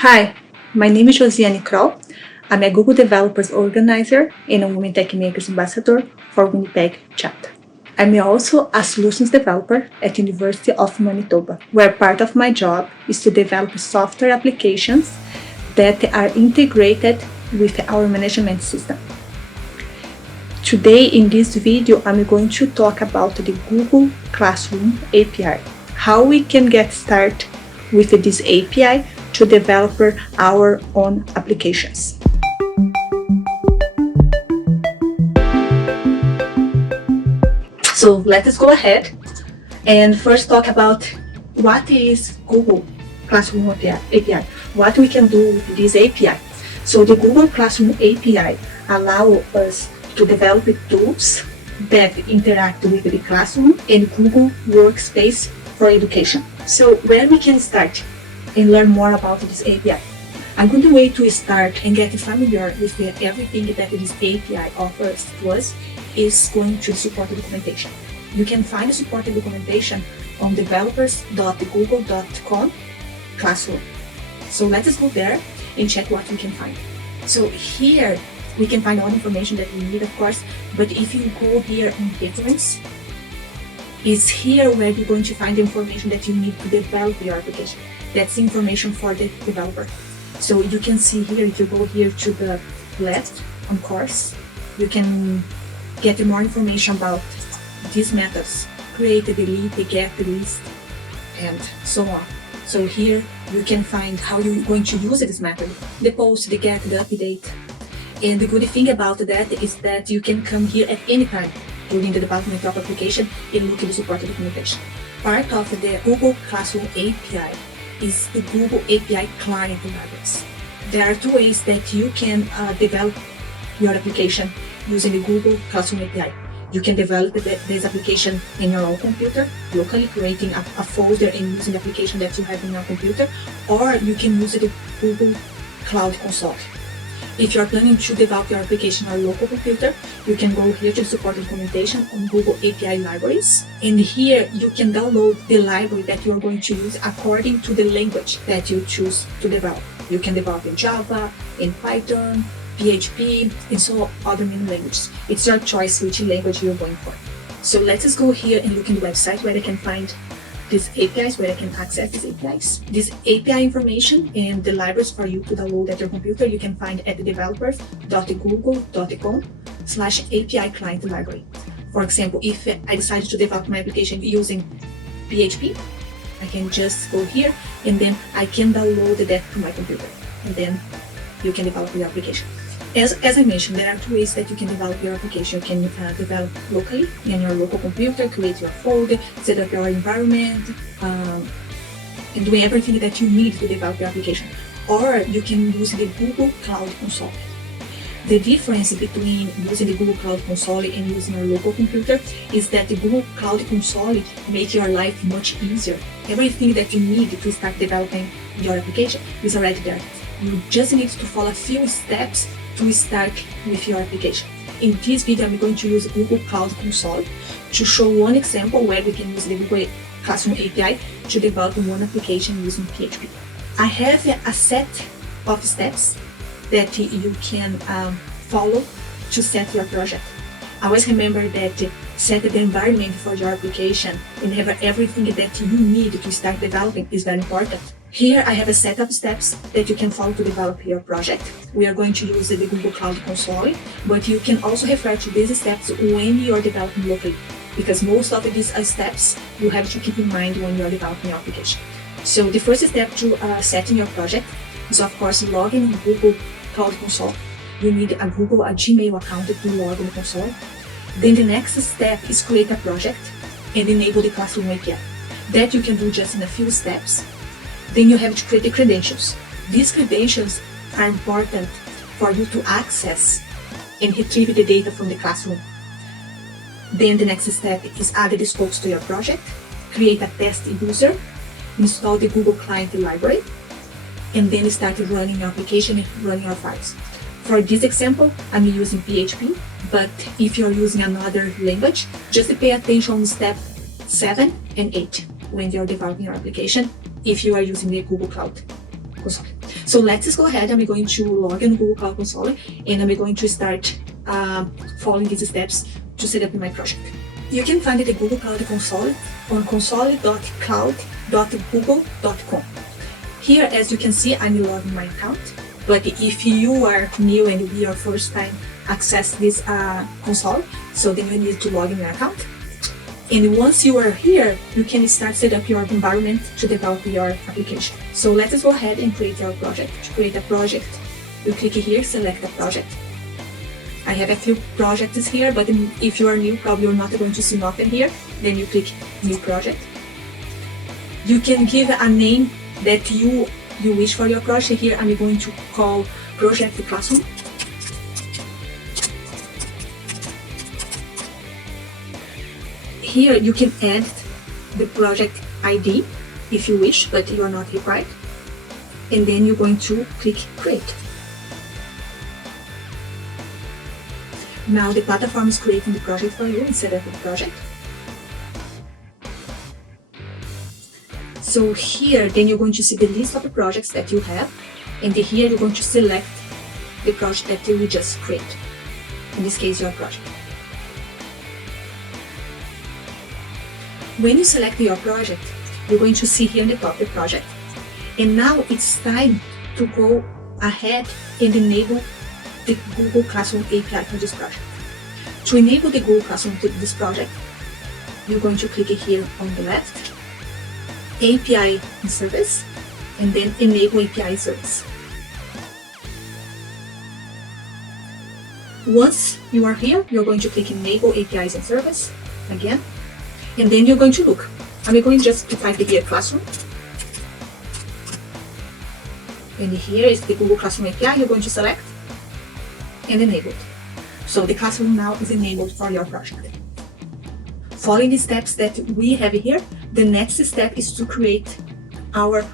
Hi, my name is Josiane Kroll. I'm a Google Developers Organizer and a Women Tech Makers Ambassador for Winnipeg chapter. I'm also a Solutions Developer at University of Manitoba, where part of my job is to develop software applications that are integrated with our management system. Today in this video, I'm going to talk about the Google Classroom API, how we can get started with this API to develop our own applications. So let us go ahead and first talk about what is Google Classroom API, what we can do with this API. So the Google Classroom API allows us to develop tools that interact with the classroom and Google Workspace for education. So where we can start and learn more about this API. A good way to start and get familiar with everything that this API offers to us is going to support documentation. You can find the supported documentation on developers.google.com classroom. So let us go there and check what we can find. So here we can find all the information that we need, of course, but if you go here in reference, is here where you're going to find the information that you need to develop your application. That's information for the developer. So you can see here, if you go here to the left on course, you can get more information about these methods: create, delete, get, list, and so on. So here you can find how you're going to use this method: the post, the get, the update. And the good thing about that is that you can come here at any time during the development of application and look at the supported documentation. Part of the Google Classroom API is the Google API client libraries. There are two ways that you can develop your application using the Google Classroom API. You can develop this application in your own computer, locally creating a folder and using the application that you have in your computer, or you can use the Google Cloud Console. If you are planning to develop your application on your local computer, you can go here to support documentation on Google API libraries. And here you can download the library that you are going to use according to the language that you choose to develop. You can develop in Java, in Python, PHP, and so other many languages. It's your choice which language you're going for. So let us go here and look in the website where I can find these APIs, where I can access these APIs. This API information and the libraries for you to download at your computer, you can find at developers.google.com/API client library. For example, if I decide to develop my application using PHP, I can just go here and then I can download that to my computer, and then you can develop your application. As I mentioned, there are two ways that you can develop your application. You can develop locally in your local computer, create your folder, set up your environment, and do everything that you need to develop your application. Or you can use the Google Cloud Console. The difference between using the Google Cloud Console and using your local computer is that the Google Cloud Console makes your life much easier. Everything that you need to start developing your application is already there. You just need to follow a few steps to start with your application. In this video, I'm going to use Google Cloud Console to show one example where we can use the Google Classroom API to develop one application using PHP. I have a set of steps that you can follow to set your project. Always remember that set the environment for your application and have everything that you need to start developing is very important. Here I have a set of steps that you can follow to develop your project. We are going to use the Google Cloud Console, but you can also refer to these steps when you are developing locally, because most of these steps you have to keep in mind when you are developing your application. So the first step to setting your project is, of course, logging in Google Cloud Console. You need a Gmail account to log in the console. Then the next step is create a project and enable the Classroom API. That you can do just in a few steps. Then you have to create the credentials. These credentials are important for you to access and retrieve the data from the classroom. Then the next step is add the scopes to your project, create a test user, install the Google Client library, and then start running your application and running your files. For this example, I'm using PHP, but if you're using another language, just pay attention on step 7 and 8 when you're developing your application if you are using the Google Cloud. Console. So let's go ahead. I'm going to log in Google Cloud Console, and I'm going to start following these steps to set up my project. You can find the Google Cloud Console on console.cloud.google.com. Here, as you can see, I'm logging my account. But if you are new and your first time access this console, so then you need to log in your account. And once you are here, you can start set up your environment to develop your application. So let's go ahead and create our project. To create a project, you click here, select a project. I have a few projects here, but if you are new, probably you're not going to see nothing here. Then you click new project. You can give a name that you wish for your project. Here I'm going to call Project Classroom. Here you can add the project ID if you wish, but you are not required. And then you're going to click Create. Now the platform is creating the project for you instead of the project. So here, then you're going to see the list of the projects that you have, and here you're going to select the project that you will just create. In this case, your project. When you select your project, you're going to see here in the top the project. And now it's time to go ahead and enable the Google Classroom API for this project. To enable the Google Classroom to this project, you're going to click here on the left, API and Service, and then Enable API Service. Once you are here, you're going to click Enable APIs and Service again, and then you're going to look. I'm going just to type here Classroom. And here is the Google Classroom API. You're going to select and enable it. So the Classroom now is enabled for your project. Following the steps that we have here, the next step is to create our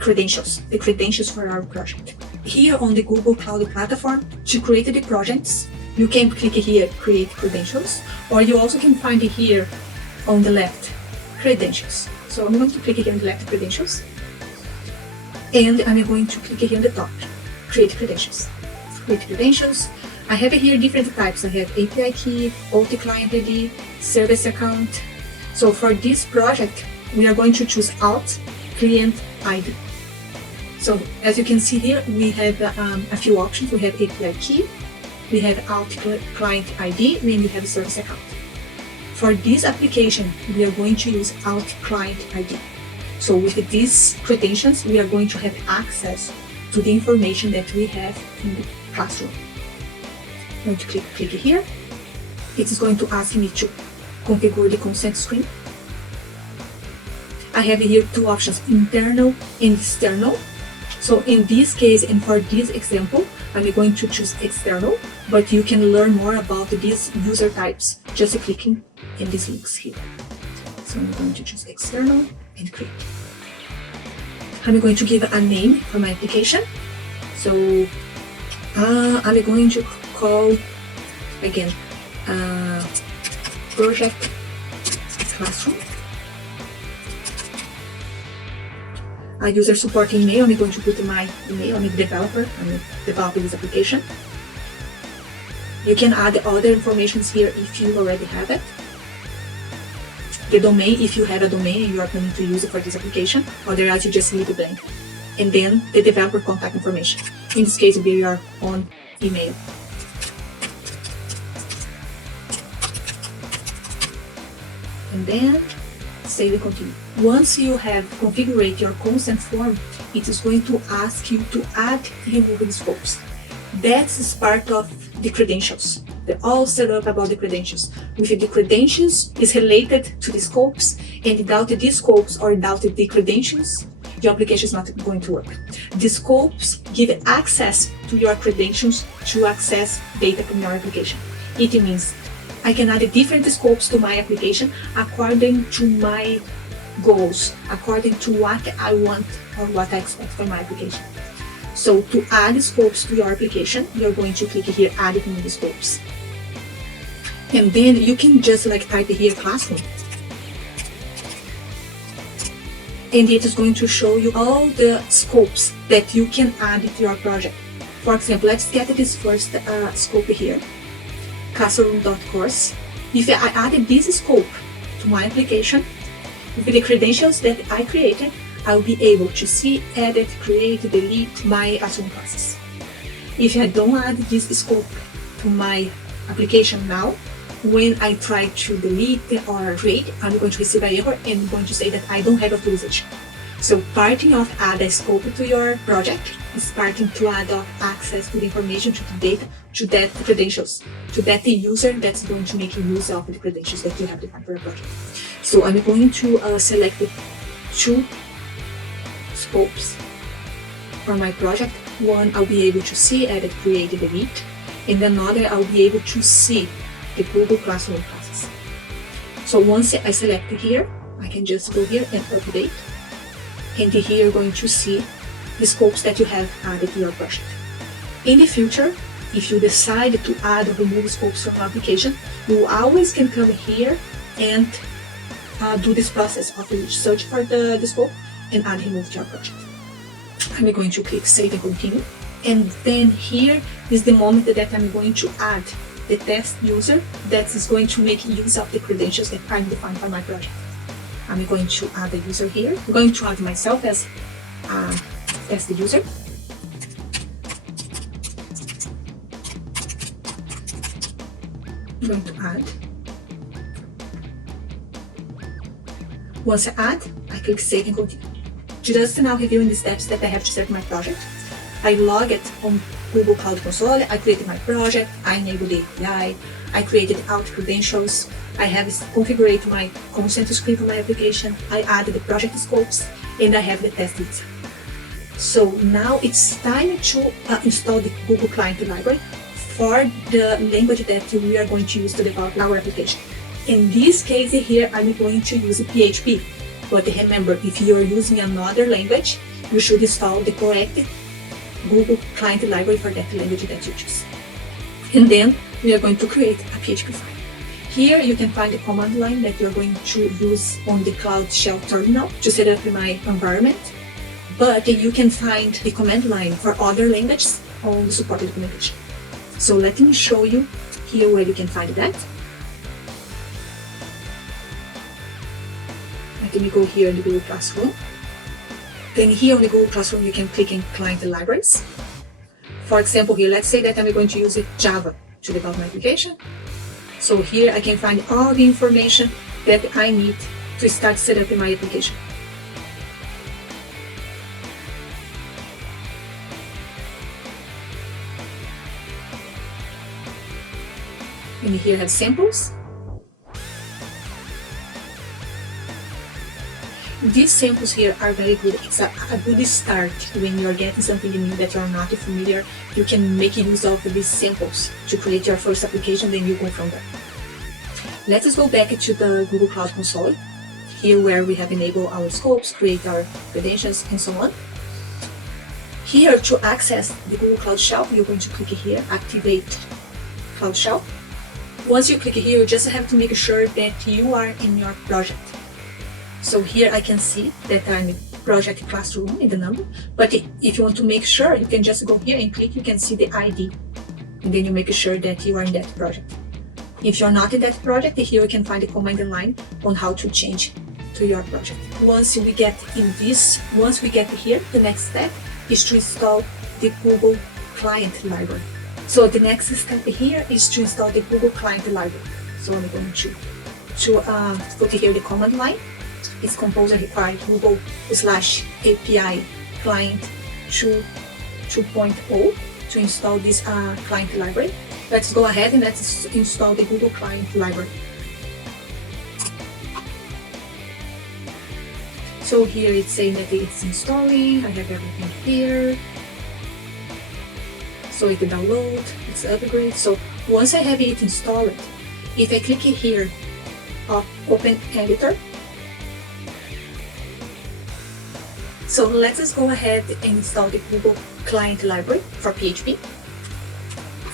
credentials, the credentials for our project. Here on the Google Cloud Platform, to create the projects, you can click here, Create Credentials, or you also can find it here on the left, Credentials. So I'm going to click here on the left, Credentials, and I'm going to click here on the top, Create Credentials. Create Credentials. I have here different types. I have API key, OT client ID, service account. So for this project, we are going to choose Alt Client ID. So as you can see here, we have a few options. We have API key, we have Alt Client ID, and we have service account. For this application, we are going to use Alt Client ID. So with these credentials, we are going to have access to the information that we have in the classroom. I'm going to click here. It is going to ask me to configure the consent screen. I have here two options, internal and external. So in this case and for this example, I'm going to choose external, but you can learn more about these user types just clicking in these links here. So I'm going to choose external and create. I'm going to give a name for my application. So I'm going to call again Project Classroom. A user support email. I'm going to put my email. I'm a developer. I'm developing this application. You can add other information here if you already have it. The domain, if you have a domain and you are planning to use it for this application, otherwise you just leave it blank. And then the developer contact information. In this case, we are on email. And then save and continue. Once you have configured your consent form, it is going to ask you to add and remove the scopes. That's part of the credentials. They're all set up about the credentials. With the credentials is related to the scopes, and without the scopes or without the credentials, your application is not going to work. The scopes give access to your credentials to access data from your application. It means I can add different scopes to my application according to my goals, according to what I want or what I expect from my application. So to add scopes to your application, you're going to click here, Add new scopes. And then you can just type here Classroom. and it is going to show you all the scopes that you can add to your project. For example, let's get this first scope here, classroom.course. If I added this scope to my application, with the credentials that I created, I'll be able to see, edit, create, delete my assumed classes. If I don't add this scope to my application now, when I try to delete or create, I'm going to receive an error and I'm going to say that I don't have a usage. So parting of add a scope to your project is parting to add access to the information, to the data, to that credentials, to that user that's going to make use of the credentials that you have defined for your project. So I'm going to select the 2 scopes for my project. One I'll be able to see, edit, create, delete, and another I'll be able to see the Google Classroom classes. So once I select here, I can just go here and update, and here you're going to see the scopes that you have added to your project. In the future, if you decide to add or remove scopes from your application, you always can come here and do this process of search for the scope and add remove to your project. I'm going to click save and continue, and then here is the moment that I'm going to add the test user that is going to make use of the credentials that I'm defined for my project. I'm going to add a user here. I'm going to add myself as the user. I'm going to add. Once I add, I click save and continue. Just now reviewing the steps that I have to set my project. I log it on Google Cloud Console, I created my project, I enabled the API, I created out credentials, I have configured my consent screen for my application, I added the project scopes, and I have the test user. So now it's time to install the Google Client Library for the language that we are going to use to develop our application. In this case here, I'm going to use PHP. But remember, if you are using another language, you should install the correct Google Client Library for that language that you choose. And then we are going to create a PHP file. Here you can find the command line that you're going to use on the Cloud Shell terminal to set up my environment. But you can find the command line for other languages on the supported documentation. So let me show you here where you can find that. Let me go here in the Google Classroom. Then here on the Google Classroom, you can click in Client Libraries. For example, here, let's say that I'm going to use Java to develop my application. So here I can find all the information that I need to start setting up my application. And here I have samples. These samples here are very good. It's a good start when you're getting something new that you're not familiar. You can make use of these samples to create your first application, then you go from there. Let us go back to the Google Cloud Console, here where we have enabled our scopes, create our credentials, and so on. Here to access the Google Cloud Shell, you're going to click here, Activate Cloud Shell. Once you click here, you just have to make sure that you are in your project. So here I can see that I'm in project classroom in the number, but if you want to make sure, you can just go here and click, you can see the ID, and then you make sure that you are in that project. If you're not in that project, here you can find the command line on how to change to your project. Once we get here, the next step is to install the Google Client Library. So the next step here is to install the Google Client Library. So I'm going to put here the command line. It's composer required Google/API Client 2.0 to install this client library. Let's go ahead and let's install the Google Client Library. So here it's saying that it's installing. I have everything here. So it can download, it's upgrade. So once I have it installed, if I click here on Open Editor, so let us go ahead and install the Google Client Library for PHP.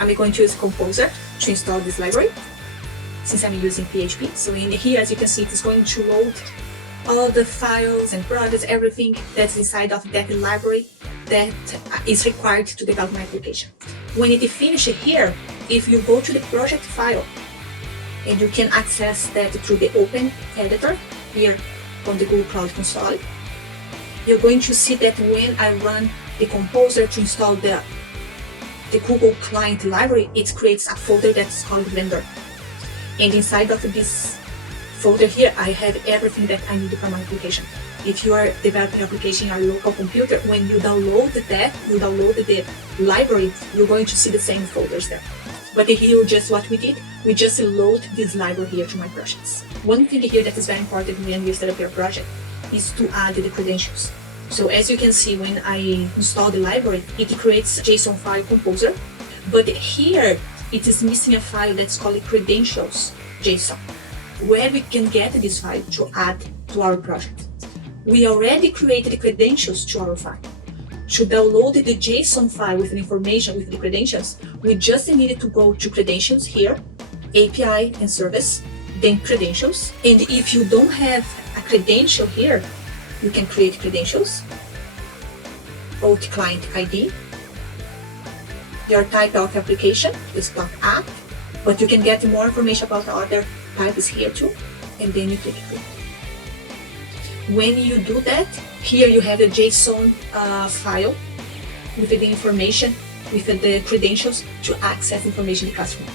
I'm going to use Composer to install this library since I'm using PHP. So in here, as you can see, it's going to load all the files and projects, everything that's inside of that library that is required to develop my application. When it finishes here, if you go to the project file, and you can access that through the Open editor here on the Google Cloud Console, you're going to see that when I run the composer to install the Google Client library, it creates a folder that's called vendor. And inside of this folder here, I have everything that I need for my application. If you are developing an application on your local computer, when you download the library, you're going to see the same folders there. But here, just what we did, we just load this library here to my projects. One thing here that is very important when you set up your project is to add the credentials. So as you can see, when I install the library, it creates a JSON file composer, but here it is missing a file that's called credentials JSON, where we can get this file to add to our project. We already created the credentials to our file. To download the JSON file with the information with the credentials, we just needed to go to credentials here, API and service, then credentials. And if you don't have a credential here, you can create credentials, both client ID, your type of application is .app, but you can get more information about other types here too, and then you click it. When you do that, here you have a JSON file with the information, with the credentials to access information in the classroom.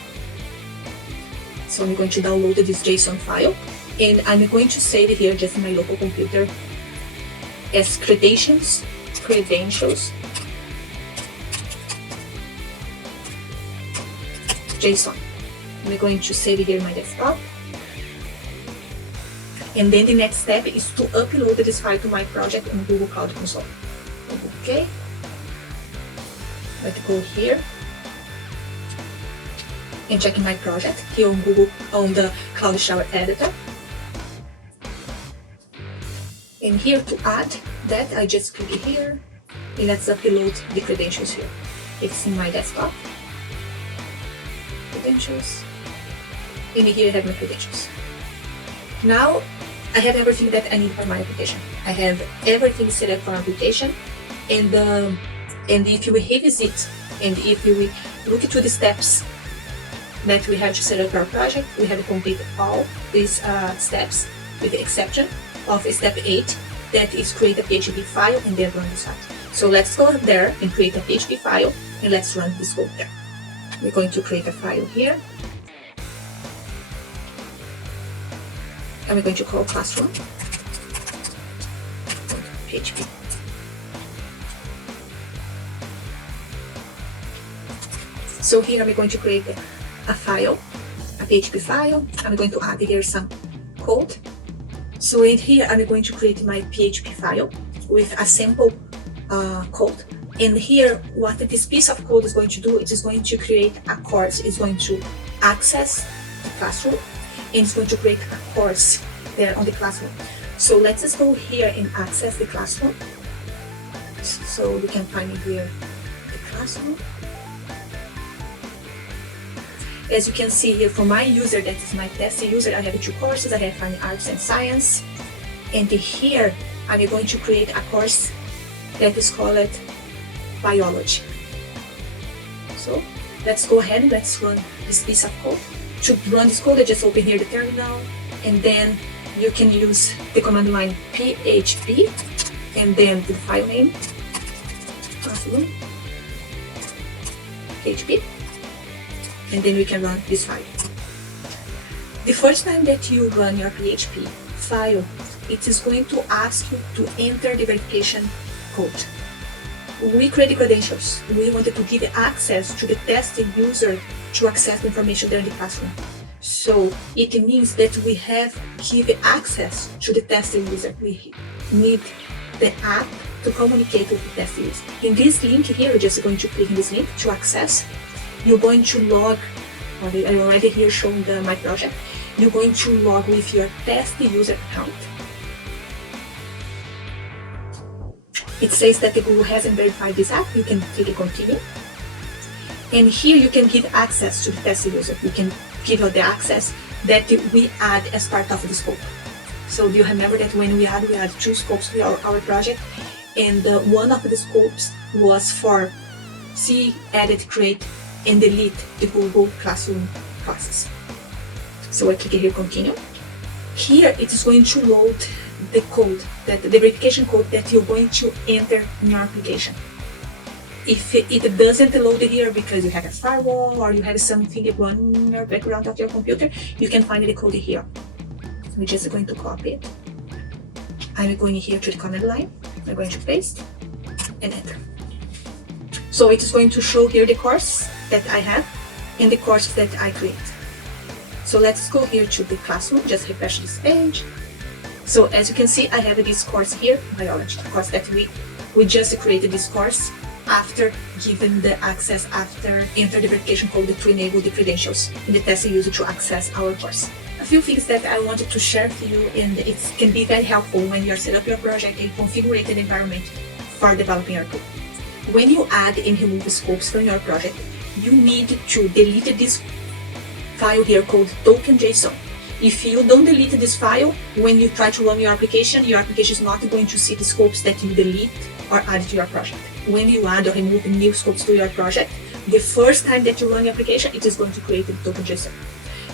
So I'm going to download this JSON file, and I'm going to save it here just in my local computer as credentials, JSON. I'm going to save it here in my desktop. And then the next step is to upload this file to my project on Google Cloud Console. Okay. Let's go here and check my project here on Google on the Cloud Shower editor. And here to add that, I just click here and let's upload the credentials here. It's in my desktop. Credentials. And here I have my credentials. Now I have everything that I need for my application. I have everything set up for my application, and if you revisit and if you look into the steps that we have to set up our project, we have completed all these steps with the exception of step 8, that is create a PHP file and then run the site. So let's go there and create a PHP file and let's run this code there. We're going to create a file here. And we're going to call classroom PHP. So here I'm going to create a file, a PHP file. I'm going to add here some code. So in here I'm going to create my PHP file with a sample code. And here what this piece of code is going to do, it is going to create a course. It's going to access the classroom, and it's going to create a course there on the classroom. So let's just go here and access the classroom. So you can find here the classroom. As you can see here for my user, that is my test user, I have 2 courses. I have Fine Arts and Science. And here I'm going to create a course that is called Biology. So let's go ahead and let's run this piece of code. To run this code, I just open here the terminal, and then you can use the command line php and then the file name classroom php, and then we can run this file. The first time that you run your PHP file, it is going to ask you to enter the verification code. We create credentials. We wanted to give access to the testing user to access the information there in the classroom. So it means that we have given access to the testing user. We need the app to communicate with the testing user. In this link here, we're just going to click in this link to access. You're going to log, I already here showing my project. You're going to log with your test user account. It says that the Google hasn't verified this app. You can click continue. And here you can give access to the test user. You can give out the access that we add as part of the scope. So do you remember that when we had 2 scopes for our project, and one of the scopes was for see, edit, create, and delete the Google Classroom classes. So I click here, continue. Here it is going to load the code, the verification code that you're going to enter in your application. If it doesn't load here because you have a firewall or you have something running in the background of your computer, you can find the code here. We're just going to copy it. I'm going here to the command line. I'm going to paste and enter. So it is going to show here the course that I have and the courses that I create. So let's go here to the classroom, just refresh this page. So as you can see, I have this course here, biology, the course that we just created this course after giving the access, after enter the verification code to enable the credentials in the test you use to access our course. A few things that I wanted to share with you, and it can be very helpful when you are setting up your project and configure an environment for developing your code. When you add and remove scopes from your project, you need to delete this file here called token.json. If you don't delete this file, when you try to run your application is not going to see the scopes that you delete or add to your project. When you add or remove new scopes to your project, the first time that you run your application, it is going to create the token.json.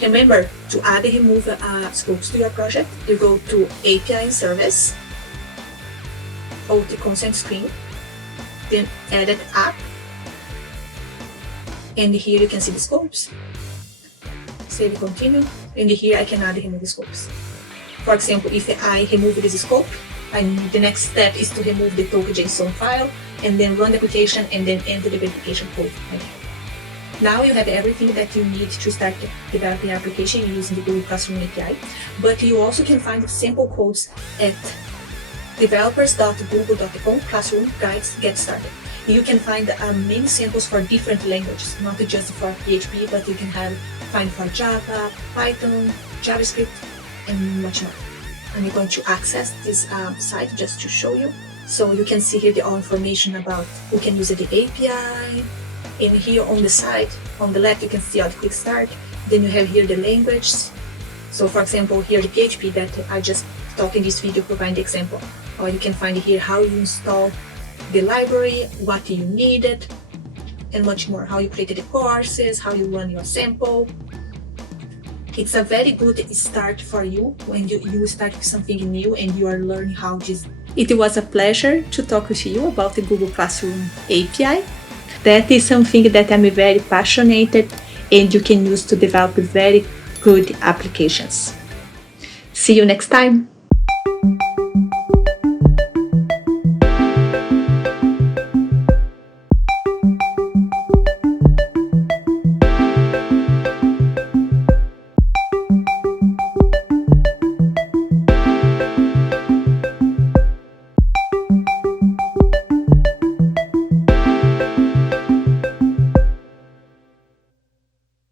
Remember, to add and remove scopes to your project, you go to API and Service, or the consent screen, then Edit App, and here you can see the scopes. Save, continue, and here I can add and remove the scopes. For example, if I remove this scope, the next step is to remove the token.json file, and then run the application, and then enter the verification code. Now you have everything that you need to start developing your application using the Google Classroom API, but you also can find sample codes at developers.google.com Classroom Guides Get Started. You can find many samples for different languages, not just for PHP, but you can find for Java, Python, JavaScript, and much more. I'm going to access this site just to show you. So you can see here all information about who can use the API. And here on the side, on the left, you can see all the quick start. Then you have here the language. So for example, here the PHP that I just taught in this video provide the example. Or you can find here how you install the library, what you needed, and much more. How you created the courses, how you run your sample. It's a very good start for you when you start with something new and you are learning how this. It was a pleasure to talk with you about the Google Classroom API. That is something that I'm very passionate and you can use to develop very good applications. See you next time.